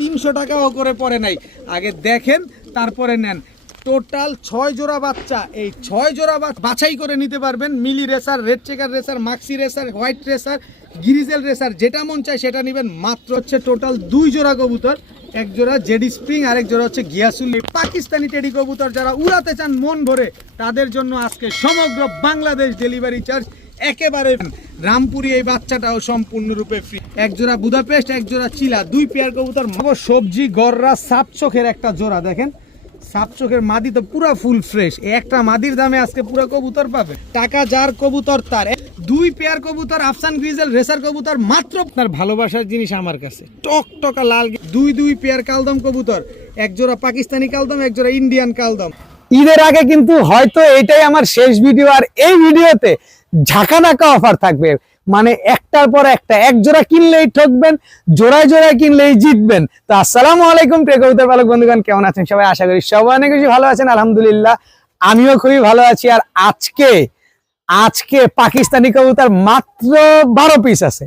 300 টাকাও করে পড়ে নাই। আগে দেখেন তারপরে নেন। টোটাল 6 জোড়া বাচ্চা, এই 6 জোড়া বাছাই করে নিতে পারবেন। Mealy racer, red checker racer, মাক্সি racer, white racer, grizzle racer, যেটা মন চায় সেটা নেবেন। মাত্র হচ্ছে টোটাল 2 জোড়া কবুতর, এক জোড়া জেডি স্প্রিং, আরেক জোড়া হচ্ছে গিয়াসুল। পাকিস্তানি টেডি কবুতর যারা উড়াতে চান মন ভরে, তাদের জন্য আজকে সমগ্র বাংলাদেশ ডেলিভারি চার্জ একেবারে। রামপুরি এই বাচ্চাটাও সম্পূর্ণরূপে ফ্রি। এক জোড়া বুদাপেস্ট, এক জোড়া চিলা, 2 পেয়ার কবুতর। সবজি গররা সাপ চোখের একটা জোড়া দেখেন, সাপ চোখের মাদি তো পুরো ফুল ফ্রেশ। একটা মাদির দামে আজকে পুরো কবুতর পাবে। টাকা যার কবুতর তার। 2 পেয়ার কবুতর আফসান গ্রিজেল রেসার কবুতর, মাত্র আপনার ভালোবাসার জিনিস আমার কাছে। টকটকা লাল 2 পেয়ার কালদম কবুতর, এক জোড়া পাকিস্তানি কালদম, এক জোড়া ইন্ডিয়ান কালদম। ঈদের আগে কিন্তু হয়তো এটাই আমার শেষ ভিডিও, আর এই ভিডিওতে ঝাঁকানাকা অফার থাকবে। মানে একটার পর একটা, এক জোড়া কিনলেই ঠকবেন, জোড়ায় জোড়ায় কিনলেই জিতবেন। তো আসসালামু আলাইকুম প্রিয় কবুতর পালক বন্ধুগণ, কেমন আছেন সবাই? আশা করি সবাই অনেক বেশি ভালো আছেন। আলহামদুলিল্লাহ আমিও খুবই ভালো আছি। আর আজকে পাকিস্তানি কবুতর মাত্র 12 পিস আছে।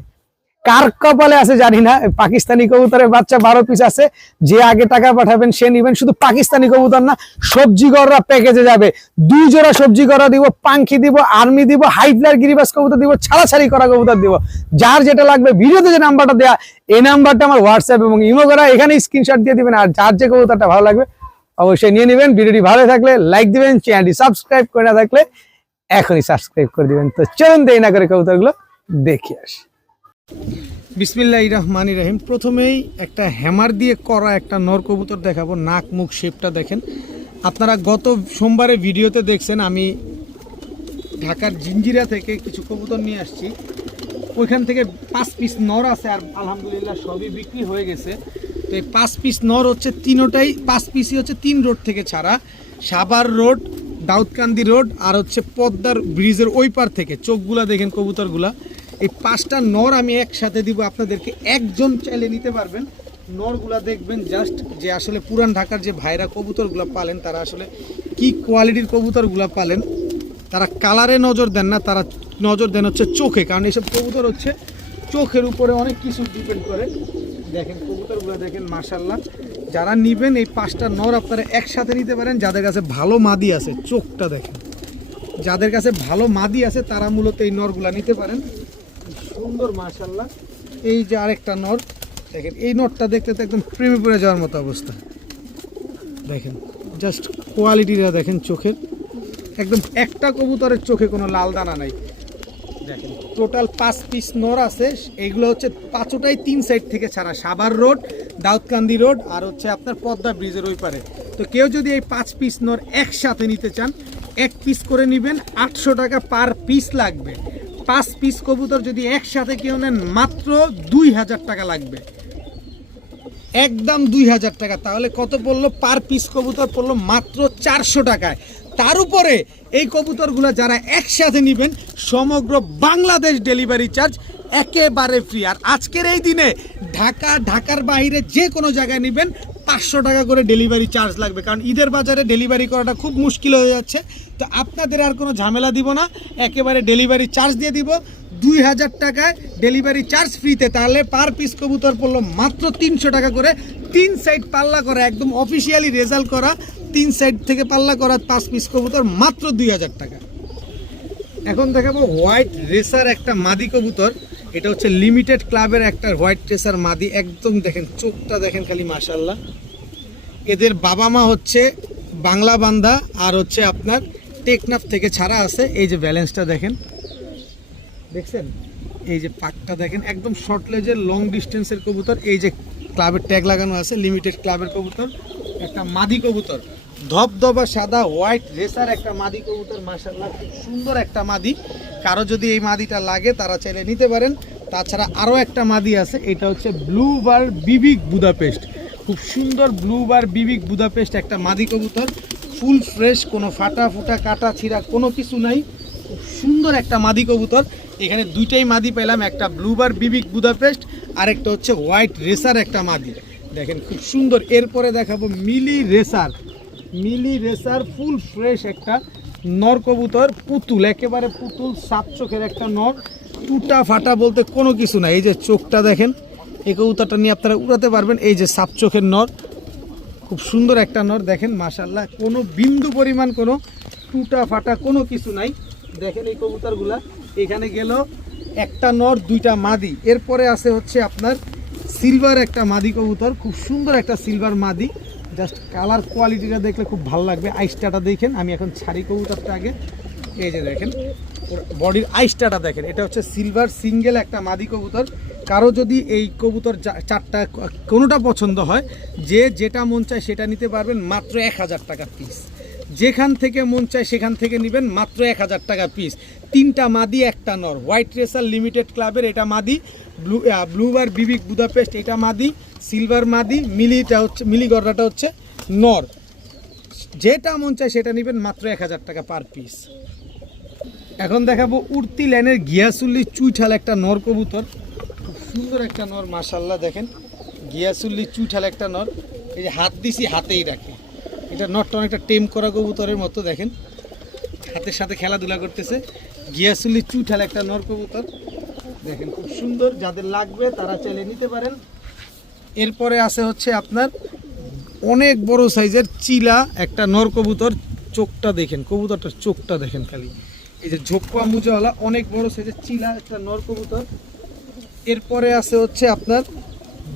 কার কপালে আছে জানি না, পাকিস্তানি কবুতরের বাচ্চা 12 পিস আছে। যে আগে টাকা পাঠাবেন সে নিবেন। শুধু পাকিস্তানি কবুতর না, সবজি গররা প্যাকেজে যাবে। 2 জোড়া সবজি গররা দিব, পাঙ্খি দিব, আর্মি দিব, হাইফ্লার গিরিবাস কবুতর দিব, ছাড়াছাড়ি করা কবুতর দিব। যার যেটা লাগবে ভিডিওতে যে নাম্বারটা দেয়া, এই নাম্বারটা আমার হোয়াটসঅ্যাপ এবং ইমো করা, এখানে স্ক্রিনশট দিয়ে দিবেন। আর যার যে কবুতরটা ভালো লাগবে অবশ্যই নিয়ে নেবেন। ভিডিওটি ভালো থাকলে লাইক দিবেন, চ্যানেলটি সাবস্ক্রাইব করে না থাকলে এখনই সাবস্ক্রাইব করে দিবেন। তো চলুন দেরি না করে কবুতরগুলো দেখে আসি। বিসমিল্লাহির রহমানির রহিম। প্রথমেই একটা হ্যামার দিয়ে করা একটা নর কবুতর দেখাবো। নাক মুখ শেপটা দেখেন। আপনারা গত সোমবারে ভিডিওতে দেখছেন আমি ঢাকার জিঞ্জিরা থেকে কিছু কবুতর নিয়ে আসছি। ওইখান থেকে 5 পিস নর আছে, আর আলহামদুলিল্লাহ সবই বিক্রি হয়ে গেছে। তো এই 5 পিস নর হচ্ছে তিনোটাই 5 পিসই হচ্ছে 3 রোড থেকে ছাড়া। সাভার রোড, দাউদকান্দি রোড, আর হচ্ছে পদ্মার ব্রিজের ওই পার থেকে। চোখগুলা দেখেন কবুতরগুলা। এই 5টা নর আমি একসাথে দিব আপনাদেরকে। একজন চাইলে নিতে পারবেন। নরগুলা দেখবেন জাস্ট, যে আসলে পুরান ঢাকার যে ভাইরা কবুতরগুলা পালেন তারা আসলে কি কোয়ালিটির কবুতরগুলা পালেন। তারা কালারে নজর দেন না, তারা নজর দেন হচ্ছে চোখে। কারণ এইসব কবুতর হচ্ছে চোখের উপরে অনেক কিছু ডিপেন্ড করে। দেখেন কবুতরগুলো দেখেন, মাশাআল্লাহ। যারা নিবেন এই 5টা নর আপনারা একসাথে নিতে পারেন। যাদের কাছে ভালো মাদি আছে, চোখটা দেখেন, যাদের কাছে ভালো মাদি আছে তারা মূলত এই নরগুলা নিতে পারেন। সুন্দর মাশাআল্লাহ। এই যে আরেকটা নর দেখেন, এই নরটা দেখতে তো একদম প্রেমে পড়ে যাওয়ার মতো অবস্থা। দেখেন জাস্ট কোয়ালিটিটা দেখেন চোখের, একদম একটা কবুতরের চোখে কোনো লাল দানা নাই। দেখেন টোটাল 5 পিস নর আছে। এইগুলো হচ্ছে 5টাই 3 সাইড থেকে ছাড়া। সাভার রোড, দাউদকান্দি রোড, আর হচ্ছে আপনার পদ্মা ব্রিজের ওই পারে। তো কেউ যদি এই 5 পিস নর একসাথে নিতে চান, 1 পিস করে নেবেন, 800 টাকা পার পিস লাগবে। 5 পিস কবুতর যদি একসাথে কেউ নেন মাত্র 2000 টাকা লাগবে, একদম 2000 টাকা। তাহলে কত পড়লো? পার পিস কবুতর পড়লো মাত্র 400 টাকায়। তার উপরে এই কবুতরগুলো যারা একসাথে নেবেন সমগ্র বাংলাদেশ ডেলিভারি চার্জ একেবারে ফ্রি। আর আজকের এই দিনে ঢাকার বাইরে যে কোনো জায়গায় নেবেন 500 টাকা করে ডেলিভারি চার্জ লাগবে। কারণ ঈদের বাজারে ডেলিভারি করাটা খুব মুশকিল হয়ে যাচ্ছে। তো আপনাদের আর কোনো ঝামেলা দিব না, একেবারে ডেলিভারি চার্জ দিয়ে দিব 2000 টাকায় ডেলিভারি চার্জ ফ্রিতে। তাহলে পার পিস কবুতর পড়লো মাত্র 300 টাকা করে। 3 সাইড পাল্লা করা, একদম অফিসিয়ালি রেজাল্ট করা, 3 সাইড থেকে পাল্লা করা 5 পিস কবুতর মাত্র 2000 টাকা। এখন দেখাবো হোয়াইট রেসার একটা মাদি কবুতর। এটা হচ্ছে লিমিটেড ক্লাবের একটা হোয়াইট রেসার মাদি। একদম দেখেন চোখটা দেখেন খালি, মাশাআল্লাহ। এদের বাবা মা হচ্ছে বাংলা বান্ধা, আর হচ্ছে আপনার টেকনাফ থেকে ছাড়া আছে। এই যে ব্যালেন্সটা দেখেন, দেখছেন? এই যে পাকটা দেখেন, একদম শর্ট লেজের লং ডিস্টেন্সের কবুতর। এই যে ক্লাবের ট্যাগ লাগানো আছে, লিমিটেড ক্লাবের কবুতর, একটা মাদি কবুতর। ধবধবা সাদা হোয়াইট রেসার একটা মাদি কবুতর, মাশাআল্লাহ খুব সুন্দর একটা মাদি। কারো যদি এই মাদিটা লাগে তারা চাইলে নিতে পারেন। তাছাড়া আরও একটা মাদি আছে, এটা হচ্ছে ব্লু বার বিবিক বুদাপেস্ট। খুব সুন্দর ব্লু বার বিবিক বুদাপেস্ট একটা মাদি কবুতর, ফুল ফ্রেশ, কোনো ফাটা ফুটা কাটা ছিঁড়া কোনো কিছু নাই। খুব সুন্দর একটা মাদি কবুতর। এখানে 2টাই মাদি পেলাম, একটা ব্লু বার বিবিক বুদাপেস্ট, আর একটা হচ্ছে হোয়াইট রেসার একটা মাদি। দেখেন খুব সুন্দর। এরপরে দেখাবো মিলি রেসার ফুল ফ্রেশ একটা নর কবুতর, পুতুল, একেবারে পুতুল, সাপ চোখের একটা নর। টুটা ফাটা বলতে কোনো কিছু নাই। এই যে চোখটা দেখেন, এই কবুতরটা নিয়ে আপনারা উড়াতে পারবেন। এই যে সাপ চোখের নর, খুব সুন্দর একটা নর দেখেন মাশাআল্লাহ, কোনো বিন্দু পরিমাণ কোনো টুটা ফাটা কোনো কিছু নাই। দেখেন এই কবুতরগুলা, এখানে গেল একটা নর দুইটা মাদি। এরপরে আছে হচ্ছে আপনার সিলভার একটা মাদি কবুতর, খুব সুন্দর একটা সিলভার মাদি, জাস্ট কালার কোয়ালিটিটা দেখলে খুব ভালো লাগবে। আইসটাটা দেখেন, আমি এখন ছাড়ি কবুতরটা আগে। এই যে দেখেন বডির আইসটাটা দেখেন, এটা হচ্ছে সিলভার সিঙ্গেল একটা মাদি কবুতর। কারো যদি এই কবুতর চারটা কোনোটা পছন্দ হয়, যে যেটা মন চায় সেটা নিতে পারবেন মাত্র 1000 টাকা পিস। যেখান থেকে মন চায় সেখান থেকে নেবেন মাত্র 1000 টাকা পিস। 3টা মাদি একটা নর, হোয়াইট রেসার লিমিটেড ক্লাবের এটা মাদি, ব্লুবার বিবিক বুদাপেস্ট এটা মাদি, সিলভার মাদি, মিলিটা হচ্ছে মিলি গররাটা হচ্ছে নর। যেটা মন চায় সেটা নেবেন মাত্র 1000 টাকা পার পিস। এখন দেখাবো উড়তি লাইনের গিয়াসুল্লি চুইঠাল একটা নর কবুতর, খুব সুন্দর একটা নর মাশাআল্লাহ। দেখেন গিয়াসুল্লি চুইঠাল একটা নর, এই যে হাত দিছি হাতেই রাখে। এটা নরটা অনেকটা টেম করা কবুতরের মতো, দেখেন হাতের সাথে খেলাধুলা করতেছে। গিয়াসুল্লি চুইঠাল একটা নর কবুতর, দেখেন খুব সুন্দর, যাদের লাগবে তারা চাইলে নিতে পারেন। এরপরে আছে হচ্ছে আপনার অনেক বড় সাইজের চিলা একটা নর কবুতর, চোখটা দেখেন, কবুতরটার চোখটা দেখেন খালি, এই যে ঝোপ্পা মুজাওয়ালা অনেক বড় সাইজের চিলা একটা নর কবুতর। এরপরে আছে হচ্ছে আপনার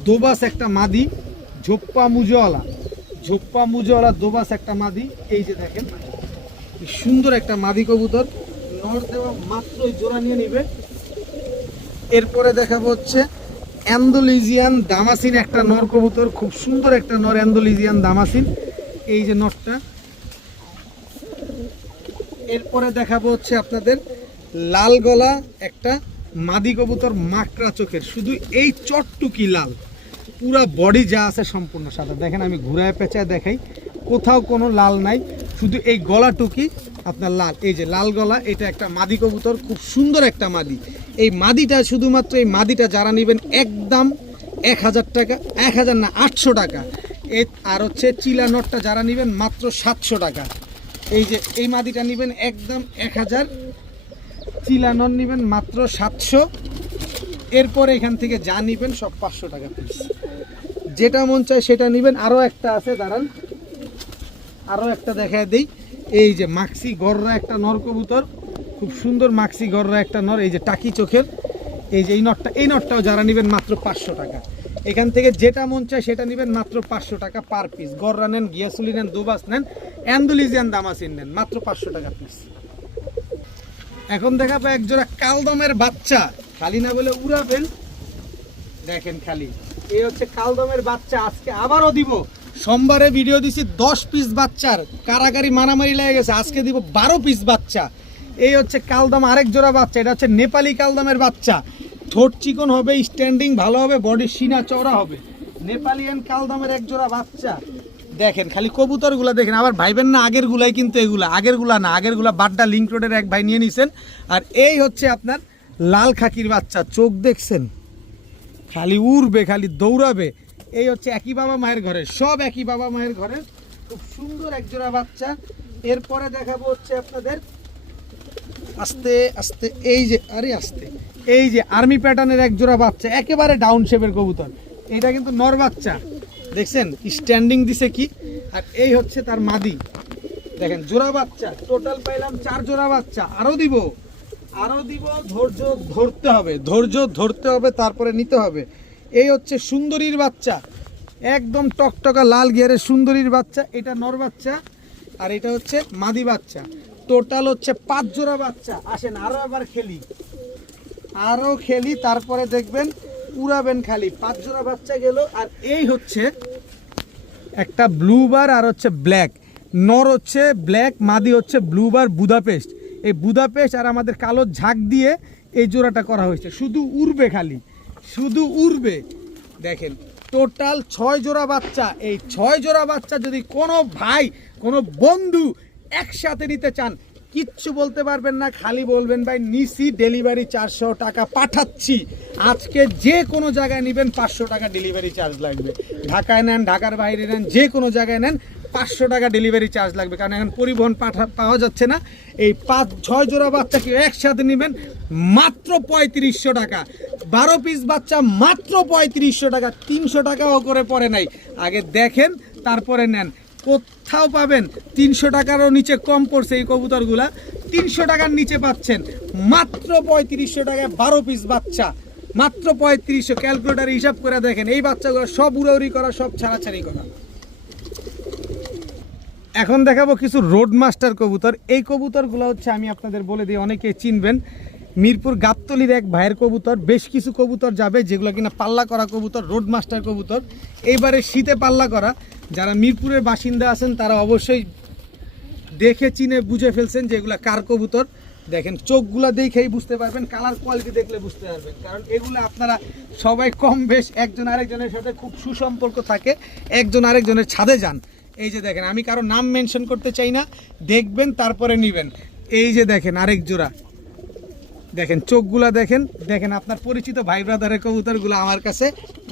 দোবাস একটা মাদি, ঝোপ্পা মুজাওয়ালা দোবাস একটা মাদি। এই যে দেখেন কি সুন্দর একটা মাদি কবুতর, নর দেওয়া মাত্রই জোড়া নিয়ে নিবে। এরপরে দেখাবো হচ্ছে অ্যান্ডোলিজিয়ান দামাসিন একটা নর কবুতর, খুব সুন্দর একটা নর অ্যান্ডোলিজিয়ান দামাসিন, এই যে নরটা। এরপরে দেখাবো হচ্ছে আপনাদের লাল গলা একটা মাদি কবুতর, মাকড়া চোখের, শুধু এই চটটুকি লাল, পুরা বডি যা আছে সম্পূর্ণ সাদা। দেখেন আমি ঘুরায় পেঁচায় দেখাই, কোথাও কোনো লাল নাই, শুধু এই গলাটুকি আপনার লাল। এই যে লাল গলা, এটা একটা মাদি কবুতর, খুব সুন্দর একটা মাদি। এই মাদিটা শুধুমাত্র এই মাদিটা যারা নেবেন একদম 1000 টাকা, 1000 না 800 টাকা। আর হচ্ছে চিলা নটটা যারা নেবেন মাত্র 700 টাকা। এই যে এই মাদিটা নেবেন একদম 1000, চিলা নট নেবেন মাত্র 700। এরপরে এখান থেকে যা নেবেন সব 500 টাকা পিস, যেটা মন চায় সেটা নেবেন। আরও একটা আছে, দাঁড়ান আরও একটা দেখায় দিই। এই যে মাক্সি গররা একটা নর কবুতর, খুব সুন্দর মাক্সি গররা একটা নর, এই যে টাকি চোখের। এই যে এই নটটাও যারা নেবেন মাত্র 500 টাকা। এখান থেকে যেটা মন চায় সেটা নেবেন মাত্র 500 টাকা পার পিস। গররা নেন, গিয়াসুলি নেন, দোবাস নেন, অ্যান্ডোলিজিয়ান দামাসিন নেন, মাত্র 500 টাকা পিস। এখন দেখাবো একজোড়া কালদমের বাচ্চা, খালি না বলে উড়াবেন, দেখেন খালি। এই হচ্ছে কালদমের বাচ্চা, আজকে আবারও দিব। সোমবারে ভিডিও দিছি 10 পিস বাচ্চার, কারাকারি মারামারি লেগে গেছে, আজকে দিব 12 পিস বাচ্চা। এই হচ্ছে কালদম আরেক জোড়া বাচ্চা, এটা হচ্ছে নেপালি কালদমের বাচ্চা। ঠোঁট চিকন হবে, স্ট্যান্ডিং ভালো হবে, বডির সিনা চওড়া হবে। নেপালিয়ান কালদমের এক জোড়া বাচ্চা, দেখেন খালি কবুতরগুলা দেখেন। আবার ভাইবেন না আগের গুলাই, কিন্তু এগুলা আগের গুলা না, আগের গুলা বাড্ডা লিঙ্ক রোডের এক ভাই নিয়ে নিছেন। আর এই হচ্ছে আপনার লাল খাকির বাচ্চা, চোখ দেখছেন খালি উড়বে, খালি দৌড়াবে। এই হচ্ছে একই বাবা মায়ের ঘরে, সব একই বাবা মায়ের ঘরের, খুব সুন্দর এক জোড়া বাচ্চা। এরপরে দেখাবো হচ্ছে আপনাদের আস্তে আস্তে, এই যে আরে আস্তে, এই যে আর্মি প্যাটার্নের এক জোড়া বাচ্চা, একেবারে ডাউন শেপের কবুতর। এটা কিন্তু নর বাচ্চা, দেখছেন স্ট্যান্ডিং দিছে কি। আর এই হচ্ছে তার মাদি, দেখেন জোড়া বাচ্চা। টোটাল পাইলাম 4 জোড়া বাচ্চা, আরো দিব। ধৈর্য ধরতে হবে, তারপরে নিতে হবে। এই হচ্ছে সুন্দরীর বাচ্চা, একদম টকটকা লাল গিয়ারের সুন্দরীর বাচ্চা, এটা নর বাচ্চা, আর এটা হচ্ছে মাদি বাচ্চা। টোটাল হচ্ছে 5 জোড়া বাচ্চা। আসেন আরো আবার খেলি, তারপরে দেখবেন উড়াবেন খালি। 5 জোড়া বাচ্চা গেল। আর এই হচ্ছে একটা ব্লুবার আর হচ্ছে ব্ল্যাক, নর হচ্ছে ব্ল্যাক, মাদি হচ্ছে ব্লুবার বুদাপেস্ট। এই বুদাপেস্ট আর আমাদের কালো ঝাঁক দিয়ে এই জোড়াটা করা হয়েছে, শুধু উড়বে খালি, শুধু উড়বে। দেখেন টোটাল 6 জোড়া বাচ্চা। এই 6 জোড়া বাচ্চা যদি কোনো ভাই কোনো বন্ধু একসাথে নিতে চান, কিচ্ছু বলতে পারবেন না, খালি বলবেন ভাই নিছি, ডেলিভারি 400 টাকা পাঠাচ্ছি। আজকে যে কোনো জায়গায় নেবেন 500 টাকা ডেলিভারি চার্জ লাগবে। ঢাকায় নেন, ঢাকার বাইরে নেন, যে কোনো জায়গায় নেন 500 টাকা ডেলিভারি চার্জ লাগবে, কারণ এখন পরিবহন পাওয়া যাচ্ছে না। এই 5-6 জোড়া বাচ্চাকে একসাথে নেবেন মাত্র 3500 টাকা, 12 পিস বাচ্চা মাত্র 3500 টাকা, 300 টাকাও করে পড়ে নাই। আগে দেখেন তারপরে নেন, কোথাও পাবেন 300 টাকারও নিচে কম পড়ছে এই কবুতরগুলা, 300 টাকার নিচে পাচ্ছেন মাত্র 3500 টাকায় 12 পিস বাচ্চা, মাত্র 3500। ক্যালকুলেটার হিসাব করে দেখেন, এই বাচ্চাগুলো সব উড়াউড়ি করা, সব ছাড়াছাড়ি করা। এখন দেখাবো কিছু রোড মাস্টার কবুতর। এই কবুতরগুলো হচ্ছে আমি আপনাদের বলে দিই, অনেকে চিনবেন, মিরপুর গাবতলির এক ভাইয়ের কবুতর। বেশ কিছু কবুতর যাবে যেগুলো কিনা পাল্লা করা কবুতর, রোড মাস্টার কবুতর। এইবারে শীতে পাল্লা করা, যারা মিরপুরের বাসিন্দা আছেন তারা অবশ্যই দেখে চিনে বুঝে ফেলছেন যে এগুলা কার কবুতর। দেখেন চোখগুলা দেখেই বুঝতে পারবেন, কালার কোয়ালিটি দেখলে বুঝতে পারবেন, কারণ এগুলো আপনারা সবাই কম বেশ একজন আরেকজনের সাথে খুব সুসম্পর্ক থাকে, একজন আরেকজনের ছাদে যান। এই যে দেখেন, আমি কারো নাম মেনশন করতে চাই না, দেখবেন তারপরে নেবেন। এই যে দেখেন আরেক জোড়া, দেখেন চোখগুলা দেখেন, দেখেন আপনার পরিচিত ভাই ব্রাদারের কবুতরগুলো আমার কাছে,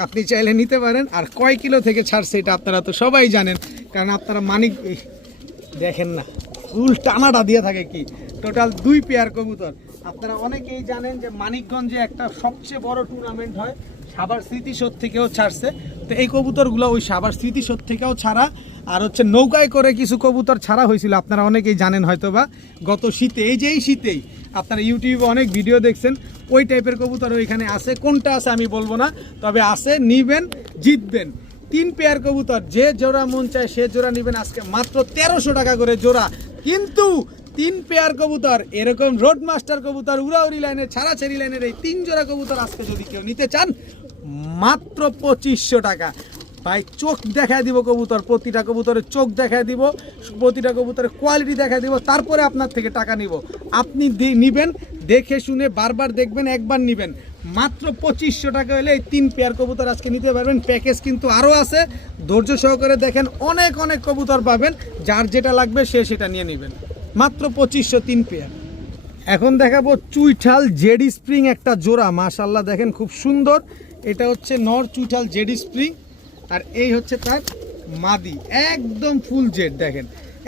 আপনি চাইলে নিতে পারেন। আর কয় কিলো থেকে ছাড়ছে এটা আপনারা তো সবাই জানেন, কারণ আপনারা মানিক দেখেন না, ফুল টানাটা দিয়ে থাকে কি, টোটাল 2 পেয়ার কবুতর। আপনারা অনেকেই জানেন যে মানিকগঞ্জে একটা সবচেয়ে বড় টুর্নামেন্ট হয়, সাভার স্মৃতিসৌধ থেকেও ছাড়ছে। তো এই কবুতরগুলো ওই সাভার স্মৃতিসৌধ থেকেও ছাড়া, আর হচ্ছে নৌকায় করে কিছু কবুতর ছাড়া হয়েছিল, আপনারা অনেকেই জানেন হয়তো বা গত শীতে। এই যে এই শীতেই আপনারা ইউটিউবে অনেক ভিডিও দেখছেন, ওই টাইপের কবুতর ওইখানে আছে। কোনটা আছে আমি বলবো না, তবে আছে, নিবেন জিতবেন। 3 পেয়ার কবুতর, যে জোড়া মন চায় সে জোড়া নেবেন আজকে মাত্র 1300 টাকা করে জোড়া। কিন্তু 3 পেয়ার কবুতর, এরকম রোড মাস্টার কবুতর, উড়াউড়ি লাইনের, ছাড়াছাড়ি লাইনের এই 3 জোড়া কবুতর আজকে যদি কেউ নিতে চান মাত্র 2500 টাকা। ভাই চোখ দেখায় দিব কবুতর, প্রতিটা কবুতরের চোখ দেখায় দিব, প্রতিটা কবুতরের কোয়ালিটি দেখায় দিব, তারপরে আপনার থেকে টাকা নিব। আপনি নিবেন, দেখে শুনে বারবার দেখবেন, একবার নিবেন। মাত্র 2500 টাকা হলে এই 3 পেয়ার কবুতর আজকে নিতে পারবেন। প্যাকেজ কিন্তু আরও আছে, ধৈর্য সহকারে দেখেন, অনেক অনেক কবুতর পাবেন, যার যেটা লাগবে সে সেটা নিয়ে নেবেন। মাত্র 2500 3 পেয়ার। এখন দেখাবো চুইঠাল জেডি স্প্রিং একটা জোড়া, মাশাআল্লাহ দেখেন খুব সুন্দর। এটা হচ্ছে নর চুইঠাল জেডি স্প্রিং, আর এই হচ্ছে তার মাদি, একদম ফুল জেড। দেখেন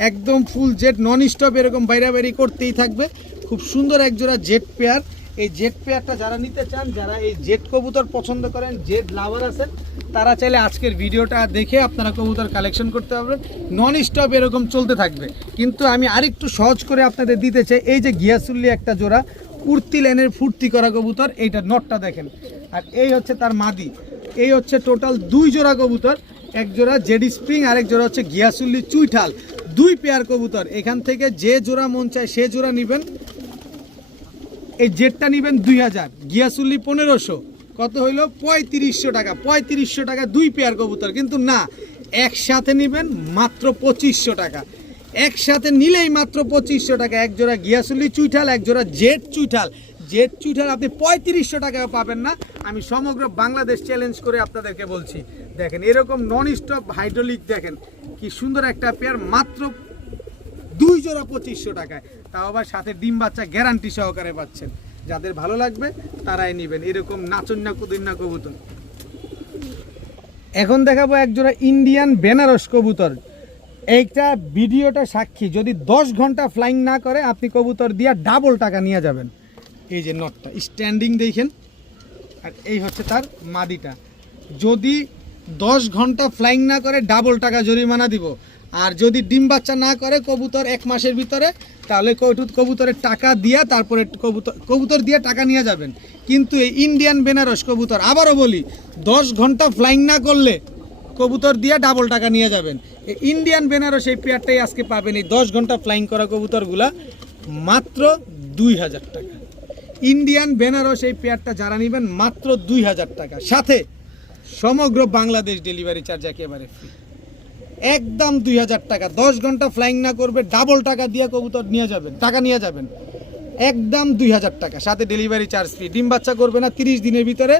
একদম ফুল জেড, নন স্টপ এরকম বাইরাবাড়ি করতেই থাকবে। খুব সুন্দর এক জোড়া জেড পেয়ার। এই জেড পেয়ারটা যারা নিতে চান, যারা এই জেড কবুতর পছন্দ করেন, জেড লাভার আছেন, তারা চাইলে আজকের ভিডিওটা দেখে আপনারা কবুতর কালেকশন করতে পারবেন। নন স্টপ এরকম চলতে থাকবে। কিন্তু আমি আরেকটু সহজ করে আপনাদের দিতে চাই, এই যে গিয়াসুল্লি একটা জোড়া কুর্তি লাইনের ফুর্তি করা কবুতর, এইটা নটটা দেখেন, আর এই হচ্ছে তার মাদি। এই হচ্ছে টোটাল 2 জোড়া কবুতর, এক জোড়া জেডি স্প্রিং, আরেক জোড়া হচ্ছে গিয়াসুল্লি চুইঠাল, 2 পেয়ার কবুতর। এখান থেকে যে জোড়া মন চায় সে জোড়া নেবেন। এই জেডটা নেবেন 2000, গিয়াসুল্লি 1500, কত হইল 3500 টাকা। 3500 টাকা 2 পেয়ার কবুতর, কিন্তু না, একসাথে নেবেন মাত্র 2500 টাকা। একসাথে নিলেই মাত্র 2500 টাকা, এক জোড়া গিয়াসুল্লি চুইঠাল, এক জোড়া জেড চুইঠাল। জেড চুইঠাল আপনি 3500 টাকায় পাবেন না, আমি সমগ্র বাংলাদেশ চ্যালেঞ্জ করে আপনাদেরকে বলছি। দেখেন এরকম নন স্টপ হাইড্রোলিক, দেখেন কি সুন্দর একটা পেয়ার, মাত্র 2 জোড়া 2500 টাকায়, তাও আবার সাথে ডিম বাচ্চা গ্যারান্টি সহকারে পাচ্ছেন। যাদের ভালো লাগবে তারাই নেবেন এরকম নাচন্না কুদিন্না কবুতর। এখন দেখাবো এক জোড়া ইন্ডিয়ান বেনারস কবুতর। এইটা ভিডিওটা সাক্ষী, যদি 10 ঘন্টা ফ্লাইং না করে আপনি কবুতর দিয়ে ডাবল টাকা নিয়ে যাবেন। এই যে নটটা স্ট্যান্ডিং দেখেন, আর এই হচ্ছে তার মাদিটা। যদি 10 ঘন্টা ফ্লাইং না করে ডাবল টাকা জরিমানা দিব, আর যদি ডিম বাচ্চা না করে কবুতর 1 মাসের ভিতরে, তাহলে কবুতরের টাকা দিয়া তারপরে কবুতর দিয়ে টাকা নিয়ে যাবেন। কিন্তু এই ইন্ডিয়ান বেনারস কবুতর, আবারও বলি, 10 ঘন্টা ফ্লাইং না করলে কবুতর দিয়ে ডাবল টাকা নিয়ে যাবেন। এই ইন্ডিয়ান বেনারস এই পেয়ারটাই আজকে পাবেন, এই 10 ঘন্টা ফ্লাইং করা কবুতরগুলা মাত্র 2000 টাকা। ইন্ডিয়ান বেনারস এই পেয়ারটা যারা নেবেন মাত্র 2000 টাকা, সাথে সমগ্র বাংলাদেশ ডেলিভারি চার্জ একেবারে ফ্রি, একদম 2000 টাকা। 10 ঘন্টা ফ্লাইং না করবে ডাবল টাকা দিয়ে কবুতর নিয়ে যাবেন, টাকা নিয়ে যাবেন, একদম 2000 টাকা, সাথে ডেলিভারি চার্জ ফ্রি। ডিম বাচ্চা করবে না 30 দিনের ভিতরে,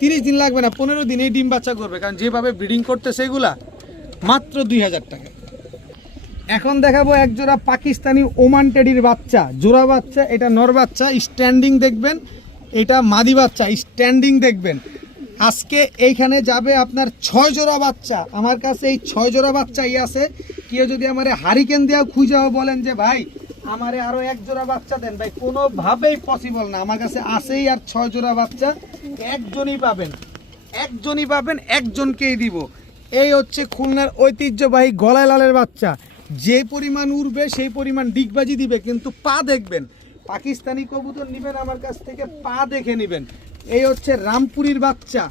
30 দিন লাগবে না, 15 দিনেই ডিম বাচ্চা করবে, কারণ যেভাবে ব্রিডিং করতে সেগুলা, মাত্র 2000 টাকা। এখন দেখাবো এক জোড়া পাকিস্তানি ওমান টেডির বাচ্চা, জোড়া বাচ্চা, এটা নর বাচ্চা, স্ট্যান্ডিং দেখবেন, এটা মাদি বাচ্চা, স্ট্যান্ডিং দেখবেন। আজকে এইখানে যাবে আপনার 6 জোড়া বাচ্চা। আমার কাছে এই 6 জোড়া বাচ্চাই আছে। কেউ যদি আমার হারিকেন দেওয়া খুঁজাও বলেন যে ভাই আমারে আরো 1 জোড়া বাচ্চা দেন, ভাই কোনোভাবেই পসিবল না। আমার কাছে আছেই আর 6 জোড়া বাচ্চা। একজনই পাবেন, একজনকেই দিব। এই হচ্ছে খুলনার ঐতিহ্যবাহী গলায় লালের বাচ্চা। যে পরিমাণ উড়বে সেই পরিমাণ ডিগবাজি দিবে, কিন্তু পা দেখবেন। পাকিস্তানি কবুতর নেবেন আমার কাছ থেকে, পা দেখে নেবেন। এই হচ্ছে রামপুরীর বাচ্চা,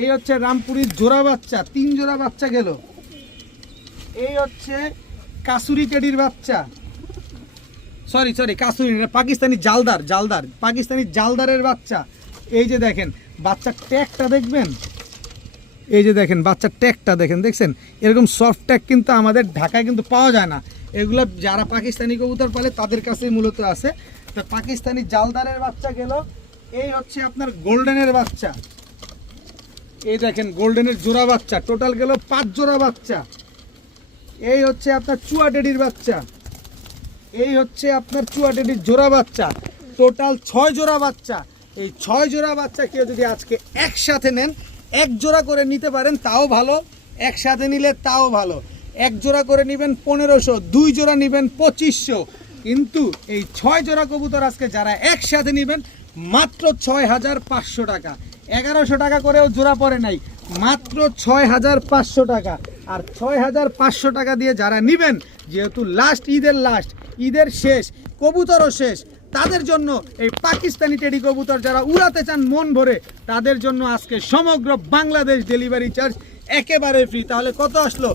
এই হচ্ছে রামপুরীর জোড়া বাচ্চা, 3 জোড়া বাচ্চা গেল। এই হচ্ছে কাসুরি টেডির বাচ্চা, সরি কাসুরি না, পাকিস্তানি জালদার পাকিস্তানি জালদারের বাচ্চা। এই যে দেখেন বাচ্চার ট্যাগটা দেখবেন, এই যে দেখেন বাচ্চার ট্যাগটা দেখছেন? এরকম সফট ট্যাগ কিন্তু আমাদের ঢাকায় কিন্তু পাওয়া যায় না। এগুলো যারা পাকিস্তানি কবুতর পালে তাদের কাছেই মূলত আছে। তো পাকিস্তানি জালদারের বাচ্চা গেল। এই হচ্ছে আপনার গোল্ডেনের বাচ্চা, এই দেখেন গোল্ডেনের জোড়া বাচ্চা, টোটাল গেল 5 জোড়া বাচ্চা। এই হচ্ছে আপনার চুয়াটেডির বাচ্চা, এই হচ্ছে আপনার চুয়াটেডির জোড়া বাচ্চা, টোটাল 6 জোড়া বাচ্চা। এই 6 জোড়া বাচ্চা কেউ যদি আজকে একসাথে নেন, 1 জোড়া করে নিতে পারেন তাও ভালো, একসাথে নিলে তাও ভালো। 1 জোড়া করে নেবেন 1500, 2 জোড়া নেবেন 2500। কিন্তু এই 6 জোড়া কবুতর আজকে যারা একসাথে নেবেন মাত্র 6500 টাকা। 1100 টাকা করেও জোড়া পড়ে নাই, মাত্র 6500 টাকা। আর 6500 টাকা দিয়ে যারা নেবেন, যেহেতু ঈদের শেষ, কবুতরও শেষ, তাদের জন্য এই পাকিস্তানি টেডি কবুতর যারা উড়াতে চান মন ভরে, তাদের জন্য আজকে সমগ্র বাংলাদেশ ডেলিভারি চার্জ একেবারে ফ্রি। তাহলে কত আসলো?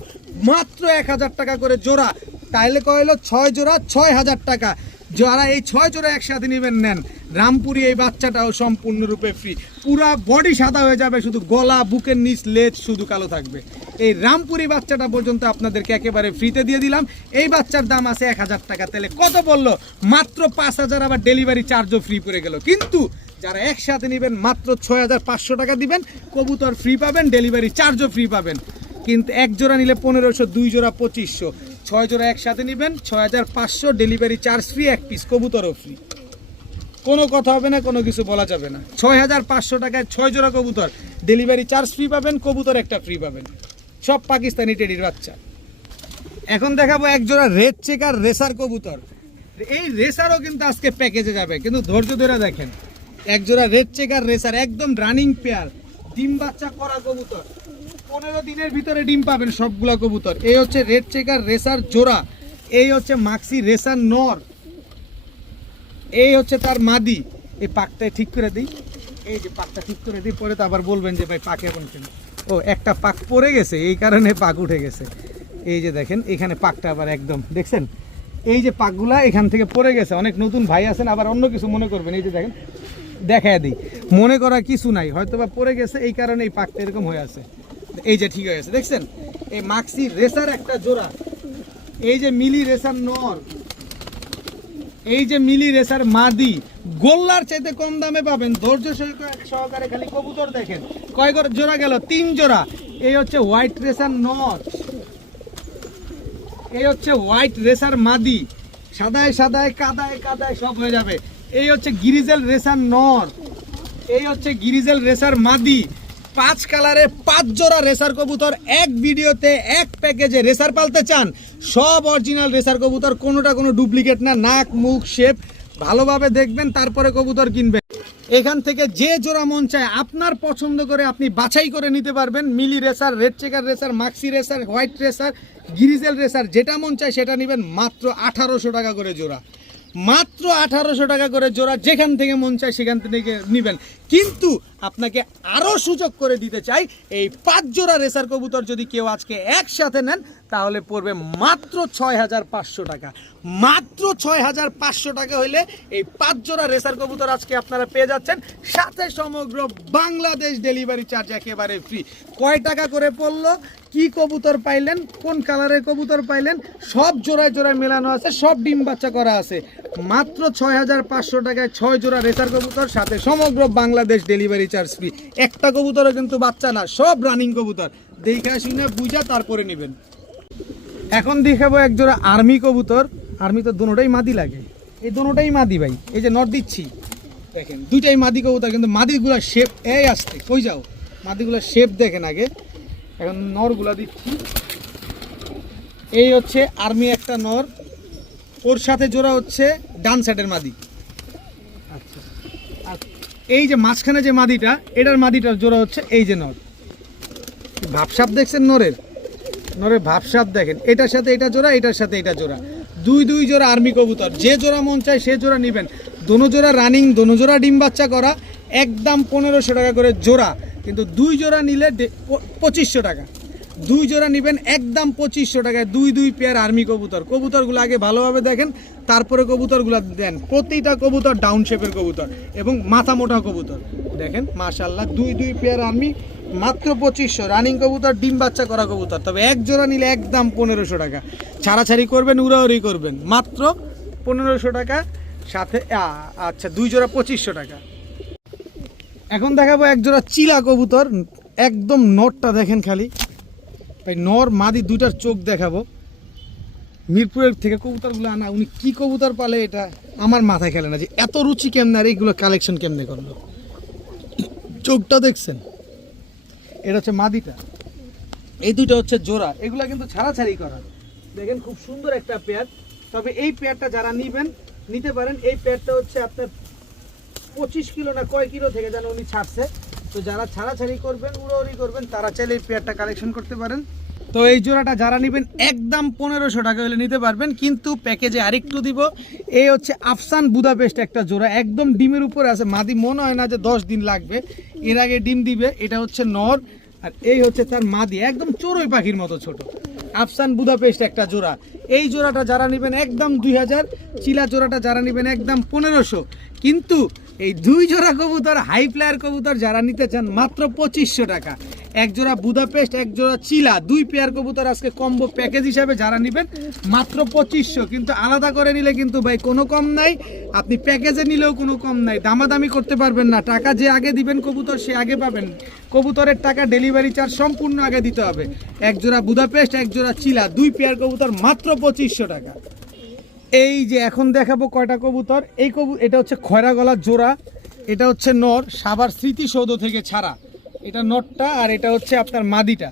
মাত্র 1000 টাকা করে জোড়া। তাহলে কইলো 6 জোড়া 6000 টাকা। যারা এই 6 জোড়া একসাথে নেবেন নেন, রামপুরি এই বাচ্চাটাও সম্পূর্ণরূপে ফ্রি। পুরা বডি সাদা হয়ে যাবে, শুধু গলা, বুকের নিচ, লেজ শুধু কালো থাকবে। এই রামপুরি বাচ্চাটা পর্যন্ত আপনাদেরকে একেবারে ফ্রিতে দিয়ে দিলাম। এই বাচ্চার দাম আছে 1000 টাকা। তাহলে কত বললো? মাত্র 5000, আবার ডেলিভারি চার্জও ফ্রি পড়ে গেল। কিন্তু যারা একসাথে নেবেন মাত্র 6500 টাকা দিবেন, কবুতর ফ্রি পাবেন, ডেলিভারি চার্জও ফ্রি পাবেন। কিন্তু 1 জোড়া নিলে 1500, 2 জোড়া 2500, 6 জোড়া একসাথে নেবেন 6500, ডেলিভারি চার্জ ফ্রি, 1 পিস কবুতরও ফ্রি। কোনো কথা হবে না, কোনো কিছু বলা যাবে না। 6500 টাকায় 6 জোড়া কবুতর, ডেলিভারি চার্জ ফ্রি পাবেন, কবুতর একটা ফ্রি পাবেন, সব পাকিস্তানি টেডির বাচ্চা। এখন দেখাবো 1 জোড়া রেড চেকার রেসার কবুতর। এই রেসারও কিন্তু আজকে প্যাকেজে যাবে, কিন্তু ধৈর্য ধরে দেখেন। 1 জোড়া রেড চেকার রেসার, একদম রানিং পেয়ার, ডিম বাচ্চা করা কবুতর। 15 দিনের ভিতরে ডিম পাবেন সবগুলা কবুতর। এই হচ্ছে রেড চেকার রেসার জোড়া, এই হচ্ছে মাক্সি রেসার নর, এই হচ্ছে তার মাদি। এই পাকটা ঠিক করে দিই, এই যে পাকটা ঠিক করে দিই, পরে তো আবার বলবেন যে ভাই পাক এখন কেন। ও একটা পাক পড়ে গেছে, এই কারণে পাক উঠে গেছে। এই যে দেখেন এখানে পাকটা আবার একদম দেখছেন, এই যে পাকগুলা এখান থেকে পড়ে গেছে। অনেক নতুন ভাই আছেন, আবার অন্য কিছু মনে করবেন। এই যে দেখেন, দেখায় দিই, মনে করা কিছু নাই, হয়তো বা পড়ে গেছে, এই কারণে এই পাকটা এরকম হয়ে আছে। এই যে ঠিক হয়ে গেছে, দেখছেন? এই মাক্সি রেসার একটা জোড়া, এই যে মিলি রেসার নর, এই যে মিলি রেসার মাদি। গোল্লার চাইতে কম দামে পাবেন, ধৈর্য সহকারে খালি কবুতর দেখেন। কয় জোড়া গেল? 3 জোড়া। এই হচ্ছে হোয়াইট রেসার নর, এই হচ্ছে হোয়াইট রেসার মাদি, সাদায় সাদায় কাদায় কাদায় সব হয়ে যাবে। এই হচ্ছে গিরিজেল রেসার নর, এই হচ্ছে গিরিজেল রেসার মাদি। 5 কালারে 5 জোড়া রেসার কবুতর এক ভিডিওতে, এক প্যাকেজে। রেসার পালতে চান, সব অরিজিনাল রেসার কবুতর, কোনোটা কোনো ডুপ্লিকেট না। নাক মুখ শেপ ভালোভাবে দেখবেন, তারপরে কবুতর কিনবেন। এখান থেকে যে জোড়া মন চায় আপনার পছন্দ করে আপনি বাছাই করে নিতে পারবেন। Mealy racer, red checker racer, মাক্সি racer, white racer, grizzle racer, যেটা মন চায় সেটা নেবেন। মাত্র 1800 টাকা করে জোড়া, মাত্র 1800 টাকা করে জোড়া। যেখান থেকে মন চায় সেখান থেকে নেবেন। কিন্তু আপনাকে আরও সুযোগ করে দিতে চাই, এই 5 জোড়া রেসার কবুতর যদি কেউ আজকে একসাথে নেন তাহলে পড়বে মাত্র 6500 টাকা। মাত্র 6500 টাকা হইলে এই 5 জোড়া রেসার কবুতর আজকে আপনারা পেয়ে যাচ্ছেন, সাথে সমগ্র বাংলাদেশ ডেলিভারি চার্জ একেবারে ফ্রি। কয় টাকা করে পড়লো, কি কবুতর পাইলেন, কোন কালারের কবুতর পাইলেন, সব জোড়ায় জোড়ায় মেলানো আছে, সব ডিম বাচ্চা করা আছে। মাত্র 6500 টাকায় 6 জোড়া রেসার কবুতর, সাথে সমগ্র বাংলাদেশ ডেলিভারি চার্জ ফ্রি। একটা কবুতরও কিন্তু বাচ্চা না, সব রানিং কবুতর। দেখে শুনে বুঝা তারপরে নেবেন। এখন দেখাবো 1 জোড়া আর্মি কবুতর। আর্মি তো দুটোটাই মাদি লাগে, এই দুটোটাই মাদি ভাই। এই যে নট দিচ্ছি, দেখেন দুইটাই মাদি কবুতর, কিন্তু মাদিগুলা শেপ এই আসতে কই যাও, মাদিগুলা শেপ দেখেন আগে। এখন নরগুলা দিচ্ছি। এই হচ্ছে আর্মি একটা নর, ওর সাথে জোড়া হচ্ছে ডান সাইডের মাদি। আচ্ছা, আর এই যে মাঝখানে যে মাদিটা, এটার মাদিটার জোড়া হচ্ছে এই যে নর। ভাবসাপ দেখছেন নরের, নরের ভাবসাপ দেখেন। এটার সাথে এটা জোড়া, এটার সাথে এটা জোড়া, দুই জোড়া আর্মি কবুতর। যে জোড়া মন চায় সে জোড়া নেবেন। দোনো জোড়া রানিং, দোনো জোড়া ডিম বাচ্চা করা, একদম 1500 টাকা করে জোড়া। কিন্তু 2 জোড়া নিলে 2500 টাকা। 2 জোড়া নেবেন একদম 2500 টাকায়। দুই পেয়ার আর্মি কবুতর। কবুতরগুলো আগে ভালোভাবে দেখেন, তারপরে কবুতরগুলো দেন। প্রতিটা কবুতর ডাউন শেপের কবুতর এবং মাথা মোটা কবুতর। দেখেন মাশাআল্লাহ, দুই পেয়ার আর্মি, মাত্র 2500। রানিং কবুতর, ডিম বাচ্চা করা কবুতর। তবে এক জোড়া নিলে একদম 1500 টাকা। ছাড়াছাড়ি করবেন, উড়াউড়ি করবেন, মাত্র 1500 টাকা সাথে। আচ্ছা, 2 জোড়া 2500 টাকা। এখন দেখাবো এক জোড়া চিলা কবুতর। একদম নরটা দেখেন খালি ভাই, নর মাদি দুইটার চোখ দেখাবো। মিরপুরের থেকে কবুতরগুলো আনা, উনি কি কবুতর পালে এটা আমার মাথায় খেলে না যে এত রুচি কেমনে আর এইগুলো কালেকশন কেমনে করলো। চোখটা দেখছেন, এটা হচ্ছে মাদিটা, এই দুটো হচ্ছে জোড়া। এগুলা কিন্তু ছাড়াছাড়ি করা। দেখেন খুব সুন্দর একটা পেয়ার। তবে এই পেয়ারটা যারা নিতে পারেন। এই পেয়ারটা হচ্ছে আপনার 25 কিলো না কয় কিলো থেকে যেন উনি ছাড়ছে। তো যারা ছাড়াছাড়ি করবেন, উড়াউড়ি করবেন, তারা চাইলে এই পেয়ারটা কালেকশন করতে পারেন। তো এই জোড়াটা যারা নেবেন একদম 1500 টাকা হলে নিতে পারবেন। কিন্তু প্যাকেজে আরেকটু দিব। এই হচ্ছে আফসান বুদাপেস্ট একটা জোড়া, একদম ডিমের উপরে আছে। মাদি মনে হয় না যে 10 দিন লাগবে, এর আগে ডিম দিবে। এটা হচ্ছে নর, আর এই হচ্ছে তার মাদি, একদম চড়ুই পাখির মতো ছোট। আফসান বুদাপেস্ট একটা জোড়া। এই জোড়াটা যারা নেবেন একদম 2000। চিলা জোড়াটা যারা নেবেন একদম 1500। কিন্তু এই 2 জোড়া কবুতর, হাই প্লেয়ার কবুতর যারা নিতে চান, মাত্র 2500 টাকা। এক জোড়া বুদাপেস্ট, এক জোড়া চিলা, 2 পেয়ার কবুতর আজকে কম্বো প্যাকেজ হিসাবে যারা নেবেন মাত্র 2500। কিন্তু আলাদা করে নিলে কিন্তু ভাই কোনো কম নাই, আপনি প্যাকেজে নিলেও কোনো কম নাই। দামাদামি করতে পারবেন না। টাকা যে আগে দিবেন কবুতর সে আগে পাবেন। কবুতরের টাকা ডেলিভারি চার্জ সম্পূর্ণ আগে দিতে হবে। এক জোড়া বুদাপেস্ট, এক জোড়া চিলা, 2 পেয়ার কবুতর মাত্র 2500 টাকা। এই যে এখন দেখাবো কয়টা কবুতর। এটা হচ্ছে খয়রা গলার জোড়া। এটা হচ্ছে নর, সাভার স্মৃতিসৌধ থেকে ছাড়া। এটা নরটা, আর এটা হচ্ছে আপনার মাদিটা।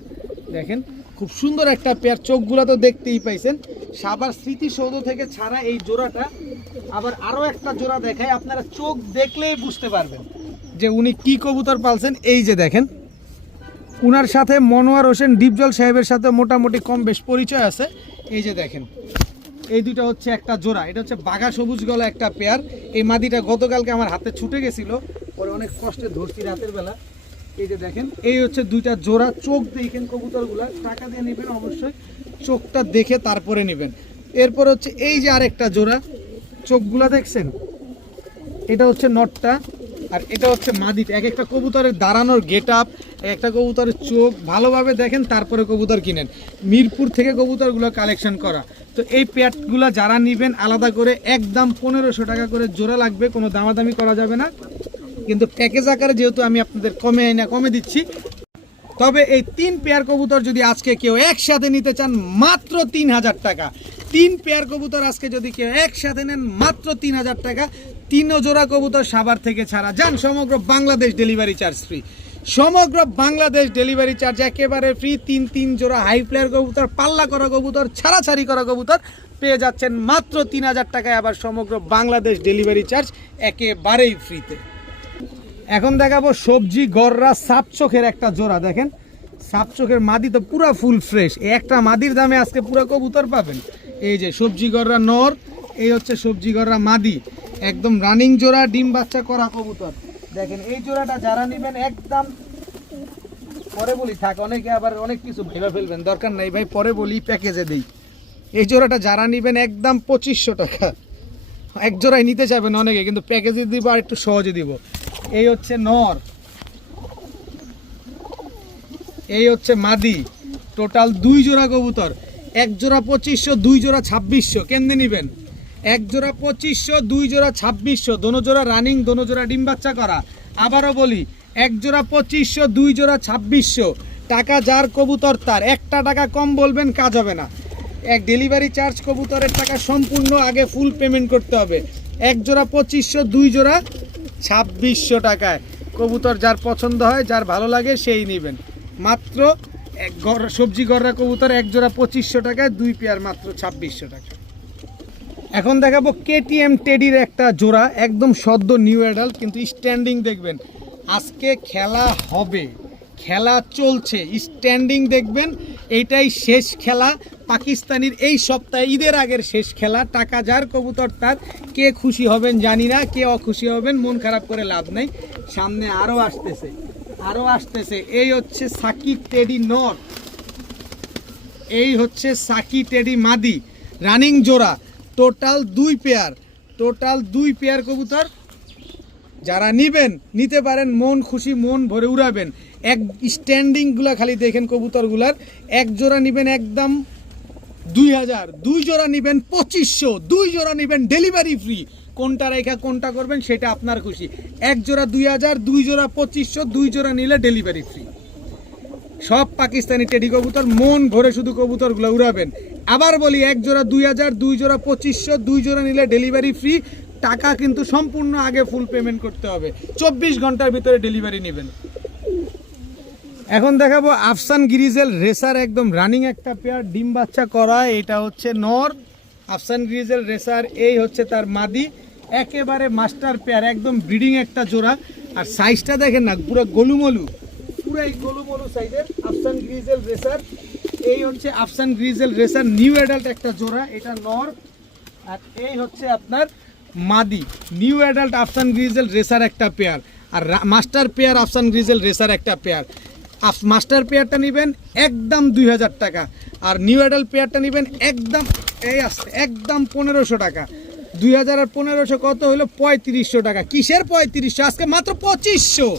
দেখেন খুব সুন্দর একটা পেয়ার। চোখগুলা তো দেখতেই পাইছেন, সাভার স্মৃতিসৌধ থেকে ছাড়া এই জোড়াটা। আবার আরো একটা জোড়া দেখায়, আপনারা চোখ দেখলেই বুঝতে পারবেন যে উনি কি কবুতর পালছেন। এই যে দেখেন, উনার সাথে মনোয়ার হোসেন ডিপজল সাহেবের সাথে মোটামুটি কম বেশ পরিচয় আছে। এই যে দেখেন, এই দুটো হচ্ছে একটা জোড়া। এটা হচ্ছে বাঘা সবুজ গলা একটা পেয়ার। এই মাদিটা গতকালকে আমার হাতে ছুটে গেছিল, পরে অনেক কষ্টে ধরছি রাতের বেলা। এই যে দেখেন, এই হচ্ছে 2টা জোড়া। চোখ দেখেন কবুতরগুলা, টাকা দিয়ে নেবেন অবশ্যই, চোখটা দেখে তারপরে নেবেন। এরপর হচ্ছে এই যে আরেকটা জোড়া, চোখগুলা দেখছেন, এটা হচ্ছে নটটা, আর এটা হচ্ছে মাদিটা। এক একটা কবুতরের দাঁড়ানোর গেট আপ, একটা কবুতরের চোখ ভালোভাবে দেখেন, তারপরে কবুতর কিনেন। মিরপুর থেকে কবুতরগুলো কালেকশন করা। তো এই পেয়ারগুলো যারা নেবেন আলাদা করে একদম 1500 টাকা করে জোড়া লাগবে, কোনো দামাদামি করা যাবে না। কিন্তু প্যাকেজ আকারে যেহেতু আমি আপনাদের কমে দিচ্ছি। তবে এই 3 পেয়ার কবুতর যদি আজকে কেউ একসাথে নিতে চান, মাত্র 3000 টাকা। 3 পেয়ার কবুতর আজকে যদি কেউ একসাথে নেন, মাত্র 3000 টাকা। 3 জোড়া কবুতর সাভার থেকে ছাড়া। যান, সমগ্র বাংলাদেশ ডেলিভারি চার্জ ফ্রি। সমগ্র বাংলাদেশ ডেলিভারি চার্জ একেবারে ফ্রি। 3 জোড়া হাই প্লেয়ার কবুতর, পাল্লা করা কবুতর, ছাড়াছাড়ি করা কবুতর পেয়ে যাচ্ছেন মাত্র 3000 টাকায়। আবার সমগ্র বাংলাদেশ ডেলিভারি চার্জ একেবারেই ফ্রিতে। এখন দেখাবো সবজি গররা সাপ চোখের একটা জোড়া। দেখেন সাপ চোখের মাদি তো পুরা ফুল ফ্রেশ। একটা মাদির দামে আজকে পুরা কবুতর পাবেন। এই যে সবজি গররা নর, এই হচ্ছে সবজি গররা মাদি, একদম রানিং জোড়া, ডিম বাচ্চা করা কবুতর। দেখেন এই জোড়াটা যারা নেবেন একদম, পরে বলি থাক, অনেকে আবার অনেক কিছু ভেবে ফেলবেন, দরকার নাই ভাই, পরে বলি, প্যাকেজে দেই। এই জোড়াটা যারা নেবেন একদম 2500 টাকা। এক জোড়ায় নিতে চাইবেন অনেকে, কিন্তু প্যাকেজে দিব আর একটু সহজে দিব। এই হচ্ছে নর, এই হচ্ছে মাদি। টোটাল 2 জোড়া কবুতর। এক জোড়া 2500, 2 জোড়া 2600। কেমনে নেবেন? এক জোড়া 2500, 2 জোড়া 2600। দোনো জোড়া রানিং, দোনো জোড়া ডিম বাচ্চা করা। আবারও বলি, এক জোড়া 2500, 2 জোড়া 2600 টাকা। যার কবুতর তার। একটা টাকা কম বলবেন, কাজ হবে না। এক ডেলিভারি চার্জ কবুতরের টাকা সম্পূর্ণ আগে ফুল পেমেন্ট করতে হবে। এক জোড়া 2500, 2 জোড়া 2600 টাকায় কবুতর। যার পছন্দ হয়, যার ভালো লাগে সেই নেবেন। মাত্র সবজি গররা কবুতর এক জোড়া 2500 টাকায়, 2 পেয়ার মাত্র 2600 টাকা। এখন দেখাবো কেটিএম টেডির একটা জোড়া, একদম সদ্য নিউ অ্যাডাল্ট, কিন্তু স্ট্যান্ডিং দেখবেন। আজকে খেলা হবে, খেলা চলছে, স্ট্যান্ডিং দেখবেন। এইটাই শেষ খেলা পাকিস্তানির, এই সপ্তাহে ঈদের আগের শেষ খেলা। টাকা যার কবুতর তার। কে খুশি হবেন জানি না, কে অখুশি হবেন মন খারাপ করে লাভ নেই। সামনে আরও আসতেছে। এই হচ্ছে সাকি টেডি নর, এই হচ্ছে সাকি টেডি মাদি, রানিং জোড়া। টোটাল 2 পেয়ার কবুতর। যারা নিতে পারেন, মন খুশি, মন ভরে উড়াবেন। এক স্ট্যান্ডিংগুলা খালি দেখেন কবুতরগুলার। এক জোড়া নেবেন একদম 2000, 2 জোড়া নেবেন 2500, 2 জোড়া নেবেন ডেলিভারি ফ্রি। কোনটা রেখা কোনটা করবেন সেটা আপনার খুশি। এক জোড়া 2000, 2 জোড়া 2500, 2 জোড়া নিলে ডেলিভারি ফ্রি। সব পাকিস্তানি টেডি কবুতর, মন ভরে শুধু কবুতরগুলো উড়াবেন। আবার বলি, এক জোড়া 2000, 2 জোড়া 2500, 2 জোড়া নিলে ডেলিভারি ফ্রি। টাকা কিন্তু সম্পূর্ণ আগে ফুল পেমেন্ট করতে হবে, 24 ঘন্টার ভিতরে ডেলিভারি নেবেন। এখন দেখাবো আফসান গ্রিজেল রেসার, একদম রানিং একটা পেয়ার, ডিম বাচ্চা করা। এটা হচ্ছে নর আফসান গ্রিজেল রেসার, এই হচ্ছে তার মাদি। একেবারে মাস্টার পেয়ার, একদম ব্রিডিং একটা জোড়া। আর সাইজটা দেখেন না, পুরো গোলুমলু, পুরাই গোলুমলু সাইজের আফসান গ্রিজেল রেসার। এই হচ্ছে আফসান গ্রিজেল রেসার, নিউ অ্যাডাল্ট একটা জোড়া, এটা নর। আর এই হচ্ছে আপনার মাদি, নিউ অ্যাডাল্ট আফসান গ্রিজেল রেসার একটা পেয়ার, আর মাস্টার পেয়ার আফসান গ্রিজেল রেসার একটা পেয়ার। মাস্টার পেয়ারটা নেবেন একদম 2000 টাকা, আর নিউ অ্যাডাল্ট পেয়ারটা নেবেন একদম 1500 টাকা। 2000 আর 1500 কত হলো? 3500 টাকা। কিসের 3500? আজকে মাত্র 2500।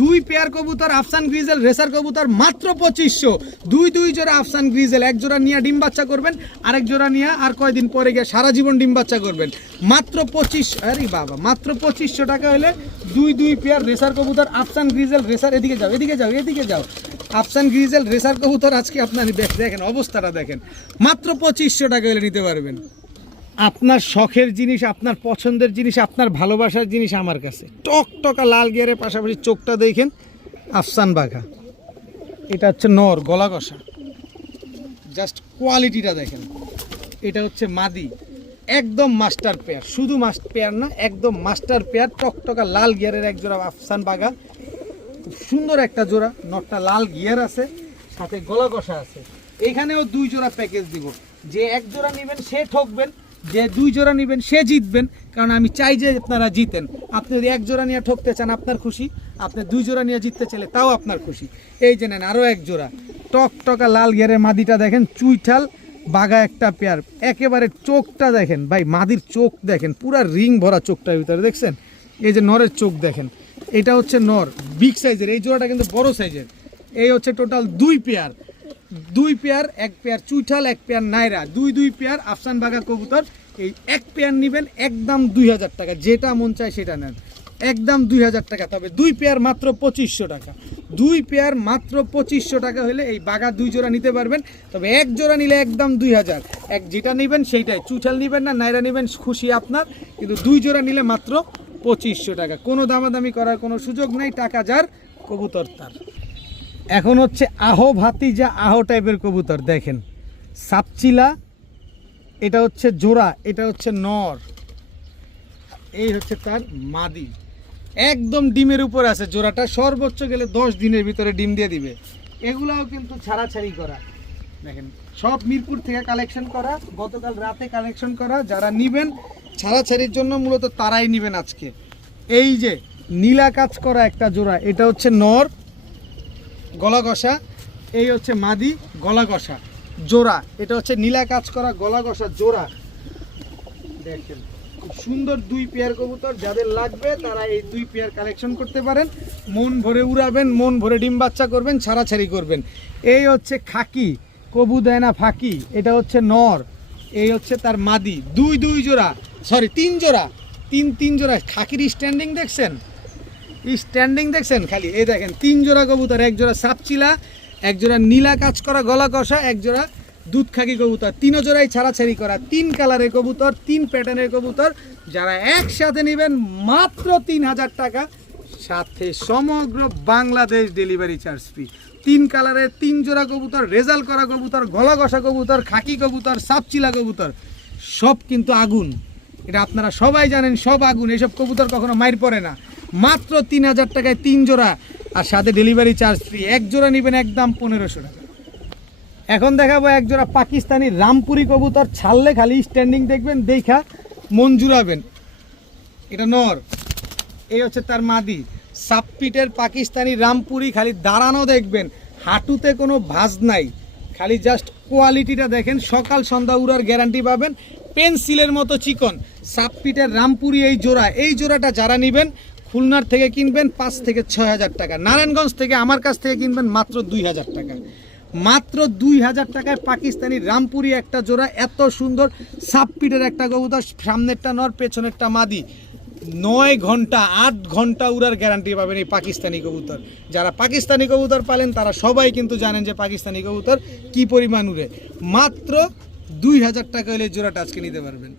2 পেয়ার কবুতর আফসান গ্রিজেল রেসার কবুতর মাত্র 2500। 2 জোড়া আফসান গ্রিজেল, এক জোড়া নিয়ে ডিম বাচ্চা করবেন, আরেক জোড়া নিয়ে আর কয়দিন পরে গিয়ে সারা জীবন ডিম বাচ্চা করবেন। মাত্র 2500, আরে বাবা, মাত্র 2500 টাকা হলে 2 পেয়ার রেসার কবুতর আফসান গ্রিজেল রেসার। এদিকে যাও। আফসান গ্রিজেল রেসার কবুতর আজকে আপনার দেখেন অবস্থাটা দেখেন, মাত্র 2500 টাকা হলে নিতে পারবেন। আপনার শখের জিনিস, আপনার পছন্দের জিনিস, আপনার ভালোবাসার জিনিস আমার কাছে। টকটকা লাল গিয়ারের পাশাপাশি চোখটা দেখেন, আফসান বাঘা। এটা হচ্ছে নর, গলা কষা, জাস্ট কোয়ালিটিটা দেখেন। এটা হচ্ছে মাদি, একদম মাস্টার পেয়ার, শুধু পেয়ার না, একদম মাস্টার পেয়ার। টকটকা লাল গিয়ারের এক জোড়া আফসান বাঘা, খুব সুন্দর একটা জোড়া। নটটা লাল গিয়ার আছে, সাথে গলা কষা আছে। এখানেও 2 জোড়া প্যাকেজ দিব। যে এক জোড়া নেবেন সে ঠকবেন, যে 2 জোড়া নেবেন সে জিতবেন। কারণ আমি চাই যে আপনারা জিতেন। আপনি যদি 1 জোড়া নিয়ে ঠকতে চান আপনার খুশি, আপনি 2 জোড়া নিয়ে জিততে চাইলে তাও আপনার খুশি। এই যে নেন আরও এক জোড়া টকটকা লাল গিয়ারের মাদিটা দেখেন, চুইঠাল বাঘা একটা পেয়ার। একেবারে চোখটা দেখেন ভাই, মাদির চোখ দেখেন, পুরা রিং ভরা চোখটার ভিতরে দেখছেন। এই যে নরের চোখ দেখেন, এটা হচ্ছে নর, বিগ সাইজের। এই জোড়াটা কিন্তু বড় সাইজের। এই হচ্ছে টোটাল 2 পেয়ার, 2 পেয়ার, 1 পেয়ার চুইঠাল, 1 পেয়ার নাইরা, 2 পেয়ার আফসান বাঘা কবুতর। এই 1 পেয়ার নেবেন একদম 2000 টাকা, যেটা মন চায় সেটা নেন, একদম 2000 টাকা। তবে 2 পেয়ার মাত্র 2500 টাকা। 2 পেয়ার মাত্র 2500 টাকা হলে এই বাঘা 2 জোড়া নিতে পারবেন। তবে 1 জোড়া নিলে একদম 2000। যেটা নেবেন সেইটাই, চুইঠাল নেবেন না নাইরা নেবেন খুশি আপনার, কিন্তু 2 জোড়া নিলে মাত্র 2500 টাকা। কোনো দামাদামি করার কোনো সুযোগ নেই, টাকা যার কবুতর তার। এখন হচ্ছে আহো ভাতিজা, আহো টাইপের কবুতর দেখেন, সাপচিলা। এটা হচ্ছে জোড়া, এটা হচ্ছে নর, এই হচ্ছে তার মাদি। একদম ডিমের উপর আছে জোড়াটা, সর্বোচ্চ গেলে 10 দিনের ভিতরে ডিম দিয়ে দিবে। এগুলাও কিন্তু ছাড়াছাড়ি করা, দেখেন সব মিরপুর থেকে কালেকশন করা, গতকাল রাতে কালেকশন করা। যারা নিবেন ছাড়াছাড়ির জন্য মূলত তারাই নিবেন আজকে। এই যে নীলা কাজ করা একটা জোড়া, এটা হচ্ছে নর, গলা কষা। এই হচ্ছে মাদি, গলা কষা জোড়া। এটা হচ্ছে নীলা কাজ করা গলা কষা জোড়া। দেখেন খুব সুন্দর 2 পেয়ার কবুতর। যাদের লাগবে তারা এই 2 পেয়ার কালেকশন করতে পারেন। মন ভরে উড়াবেন, মন ভরে ডিম বাচ্চা করবেন, ছাড়াছাড়ি করবেন। এই হচ্ছে খাকি, কবু দেয় না ফাঁকি। এটা হচ্ছে নর, এই হচ্ছে তার মাদি। 2 জোড়া, সরি 3 জোড়া, 3 জোড়া খাকির স্ট্যান্ডিং দেখছেন, স্ট্যান্ডিং দেখছেন খালি। এই দেখেন 3 জোড়া কবুতর, 1 জোড়া সাপচিলা, 1 জোড়া নীলা কাজ করা গলা কষা, 1 জোড়া দুধখাকি কবুতর, তিনও জোড়াই ছাড়াছাড়ি করা, 3 কালারের কবুতর, 3 প্যাটার্নের কবুতর। যারা একসাথে নেবেন মাত্র 3000 টাকা, সাথে সমগ্র বাংলাদেশ ডেলিভারি চার্জ ফ্রি। 3 কালারের 3 জোড়া কবুতর, রেজাল্ট করা কবুতর, গলা ঘষা কবুতর, খাকি কবুতর, সাপচিলা কবুতর, সব কিন্তু আগুন। এটা আপনারা সবাই জানেন, সব আগুন। এসব কবুতর কখনো মাইর পড়ে না। মাত্র 3000 টাকায় 3 জোড়া, আর সাথে ডেলিভারি চার্জ ফ্রি। এক জোড়া নেবেন একদম 1500 টাকা। এখন দেখাবো এক জোড়া পাকিস্তানি রামপুরি কবুতর, ছাড়লে খালি স্ট্যান্ডিং দেখবেন, দেখা মন জুড়াবেন। এটা নর, এই হচ্ছে তার মাদি। সাপপিটের পাকিস্তানি রামপুরি, খালি দাঁড়ানো দেখবেন, হাঁটুতে কোনো ভাঁজ নাই, খালি জাস্ট কোয়ালিটিটা দেখেন। সকাল সন্ধ্যা উড়ার গ্যারান্টি পাবেন, পেন্সিলের মতো চিকন সাপপিটের রামপুরি এই জোড়াটা যারা নেবেন খুলনার থেকে কিনবেন 5 থেকে 6000 টাকা, নারায়ণগঞ্জ থেকে আমার কাছ থেকে কিনবেন মাত্র 2000 টাকা। মাত্র 2000 টাকায় পাকিস্তানি রামপুরি একটা জোড়া, এত সুন্দর সাপপিটের একটা কবুতর, সামনেরটা নর পেছনেরটা মাদি। 9 ঘন্টা 8 ঘন্টা উড়ার গ্যারান্টি পাবেন এই পাকিস্তানি কবুতর। যারা পাকিস্তানি কবুতর পালেন তারা সবাই কিন্তু জানেন যে পাকিস্তানি কবুতর কি পরিমাণ উড়ে। মাত্র 2000 টাকা হলে জোড়াটা আজকে নিতে পারবেন।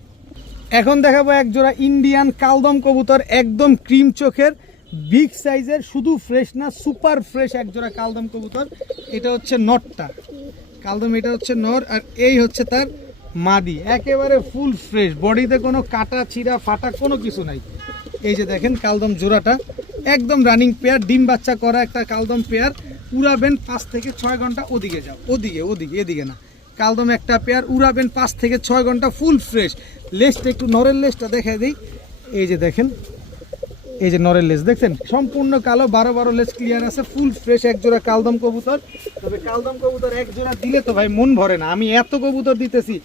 এখন দেখাবো এক জোড়া ইন্ডিয়ান কালদম কবুতর, একদম ক্রিম চোখের, বিগ সাইজের, শুধু ফ্রেশ না সুপার ফ্রেশ এক জোড়া কালদম কবুতর। এটা হচ্ছে নরটা কালদম, এটা হচ্ছে নর, আর এই হচ্ছে তার মাদি। একেবারে ফুল ফ্রেশ, বডিতে কোনো কাটা ছিঁড়া ফাটা কোনো কিছু নাই। এই যে দেখেন কালদম জোড়াটা একদম রানিং পেয়ার, ডিম বাচ্চা করা একটা কালদম পেয়ার। উড়াবেন 5 থেকে 6 ঘন্টা। ওদিকে যাও, ওদিকে এদিকে না। কালদম একটা পেয়ার উড়াবেন 5 থেকে 6 ঘন্টা, ফুল ফ্রেশ। লেজটা একটু, নরের লেজটা দেখাই দিই। এই যে দেখেন, এই যে নরের লেজ দেখছেন, সম্পূর্ণ কালো, 12 লেজ ক্লিয়ার আছে, ফুল ফ্রেশ এক জোড়া কালদম কবুতর। তবে কালদম কবুতর এক জোড়া দিলে তো ভাই মন ভরে না। আমি এত কবুতর দিতেছি,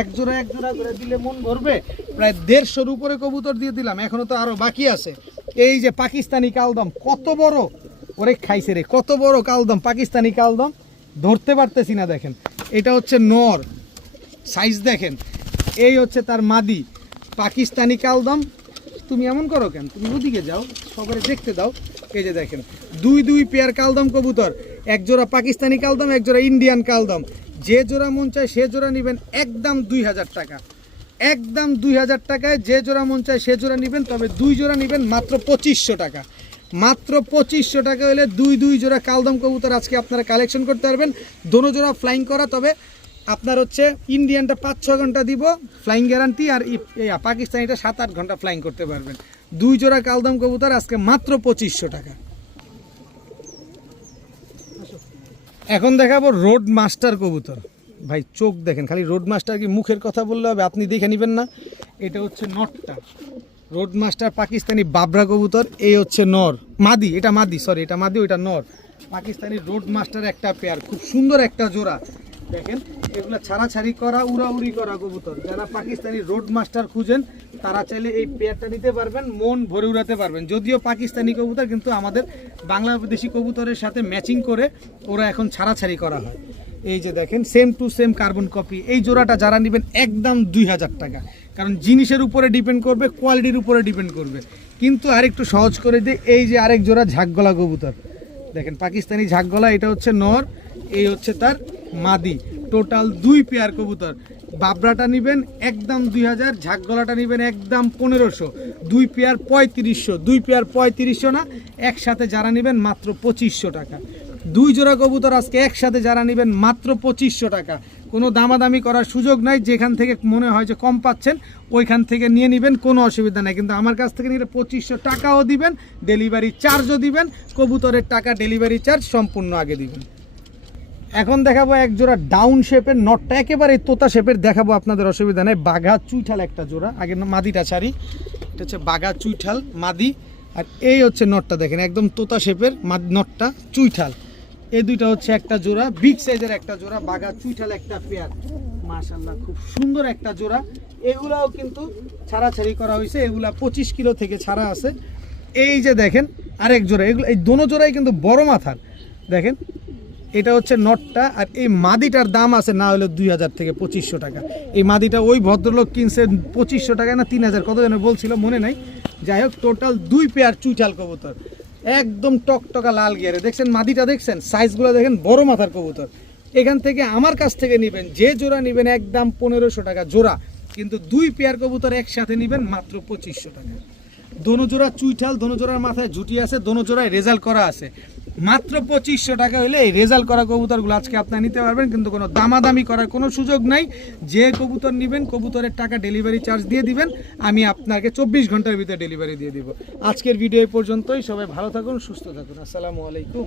এক জোড়া করে দিলে মন ভরবে? প্রায় 150-এর উপরে কবুতর দিয়ে দিলাম, এখনো তো আরো বাকি আছে। এই যে পাকিস্তানি কালদম, কত বড়, ওরে খাইছে রে, কত বড় কালদম, পাকিস্তানি কালদম, ধরতে পারতেছি না। দেখেন এটা হচ্ছে নর, সাইজ দেখেন। এই হচ্ছে তার মাদি, পাকিস্তানি কালদম। তুমি এমন করো কেন, তুমি ওদিকে যাও, সবাই দেখতে দাও। এই যে দেখেন, দুই পেয়ার কালদম কবুতর, এক জোড়া পাকিস্তানি কালদম, এক জোড়া ইন্ডিয়ান কালদম। যে জোড়া মন চায় সে জোড়া নেবেন একদম 2000 টাকা, একদম 2000 টাকায় যে জোড়া মন চায় সে জোড়া নেবেন। তবে 2 জোড়া নেবেন মাত্র 2500 টাকা। মাত্র 2500 টাকা হলে 2 জোড়া কালদম কবুতর আজকে আপনারা কালেকশন করতে পারবেন। দোনো জোড়া ফ্লাইং করা, তবে আপনার হচ্ছে ইন্ডিয়ানটা 5-6 ঘন্টা দিব ফ্লাইং গ্যারান্টি, আর পাকিস্তানিটা 7-8 ঘন্টা ফ্লাইং করতে পারবেন। 2 জোড়া কালদম কবুতর আজকে মাত্র 2500 টাকা। এখন দেখাবো রোড মাস্টার কবুতর। ভাই চোখ দেখেন, খালি রোড মাস্টার কি মুখের কথা বললে হবে, আপনি দেখে নেবেন না। এটা হচ্ছে নটটা, রোড মাস্টার পাকিস্তানি বাবরা কবুতর। এই হচ্ছে নর, মাদি, এটা মাদি, সরি এটা মাদি, ওইটা নর। পাকিস্তানি রোড মাস্টার একটা পেয়ার, খুব সুন্দর একটা জোড়া। দেখেন এগুলো ছাড়াছাড়ি করা, উড়াউড়ি করা কবুতর। যারা পাকিস্তানি রোড মাস্টার খুঁজেন তারা চাইলে এই পেয়ারটা নিতে পারবেন, মন ভরে উড়াতে পারবেন। যদিও পাকিস্তানি কবুতর, কিন্তু আমাদের বাংলাদেশি কবুতরের সাথে ম্যাচিং করে ওরা এখন ছাড়াছাড়ি করা হয়। এই যে দেখেন, same to same carbon copy. এই জোড়াটা যারা নেবেন একদম 2000 টাকা, কারণ জিনিসের উপরে ডিপেন্ড করবে, কোয়ালিটির উপরে ডিপেন্ড করবে। কিন্তু আরেকটু সহজ করে দিই, এই যে আরেক জোড়া ঝাঁকগলা কবুতর দেখেন, পাকিস্তানি ঝাঁকগলা। এটা হচ্ছে নর, এই হচ্ছে তার মাদি। টোটাল 2 পেয়ার কবুতর। বাবরাটা নেবেন একদম 2000, ঝাঁকগলাটা নেবেন একদম 1500। 2 পেয়ার 3500, 2 পেয়ার 3500 না, একসাথে যারা নেবেন মাত্র 2500 টাকা। 2 জোড়া কবুতর আজকে একসাথে যারা নেবেন মাত্র 2500 টাকা। কোনো দামাদামি করার সুযোগ নাই, যেখান থেকে মনে হয় যে কম পাচ্ছেন ওইখান থেকে নিয়ে নেবেন, কোনো অসুবিধা নাই। কিন্তু আমার কাছ থেকে নিলে 2500 টাকাও দিবেন, ডেলিভারি চার্জও দিবেন। কবুতরের টাকা ডেলিভারি চার্জ সম্পূর্ণ আগে দিবেন। এখন দেখাবো এক জোড়া ডাউন শেপের, নটটা একেবারে তোতা শেপের দেখাবো, আপনাদের অসুবিধা নেই। বাঘা চুইঠাল একটা জোড়া, আগে মাদিটা ছাড়ি। এটা হচ্ছে বাঘা চুইঠাল মাদি, আর এই হচ্ছে নটটা দেখেন, একদম তোতা শেপের নটটা চুইঠাল। এই দুইটা হচ্ছে একটা জোড়া, বিগ সাইজের একটা জোড়া, বাঘা চুইঠাল একটা পেয়ার। মাশাআল্লাহ খুব সুন্দর একটা জোড়া। এগুলাও কিন্তু ছাড়াছাড়ি করা হয়েছে, এগুলা 25 কিলো থেকে ছাড়া আছে। এই যে দেখেন আরেক জোড়া, এগুলো এই দোনো জোড়াই কিন্তু বড় মাথার। দেখেন এটা হচ্ছে নটটা, আর এই মাদিটার দাম আছে না হলে 2000 থেকে 2500 টাকা। এই মাদিটা ওই ভদ্রলোক কিনছে 2500 টাকা না 3000, কত যেন বলছিল মনে নাই। যাই হোক, টোটাল 2 পেয়ার চুইঠাল কবুতর, একদম টকটকা লাল গিয়ারে। দেখছেন মাদিটা, দেখছেন সাইজগুলো দেখেন, বড় মাথার কবুতর। এখান থেকে আমার কাছ থেকে নেবেন, যে জোড়া নেবেন একদম 1500 টাকা জোড়া, কিন্তু 2 পেয়ার কবুতর একসাথে নেবেন মাত্র 2500 টাকা। দোনো জোড়া চুইঠাল, দোনো জোড়ার মাথায় ঝুটি আছে, দোনো জোড়ায় রেজাল্ট করা আছে। মাত্র 2500 টাকা হলে এই রেজাল্ট করা কবুতরগুলো আজকে আপনারা নিতে পারবেন, কিন্তু কোনো দামাদামি করার কোনো সুযোগ নাই। যে কবুতর নেবেন কবুতরের টাকা ডেলিভারি চার্জ দিয়ে দিবেন, আমি আপনাকে 24 ঘন্টার ভিতরে ডেলিভারি দিয়ে দিব। আজকের ভিডিও এই পর্যন্তই। সবাই ভালো থাকুন, সুস্থ থাকুন। আসসালামু আলাইকুম।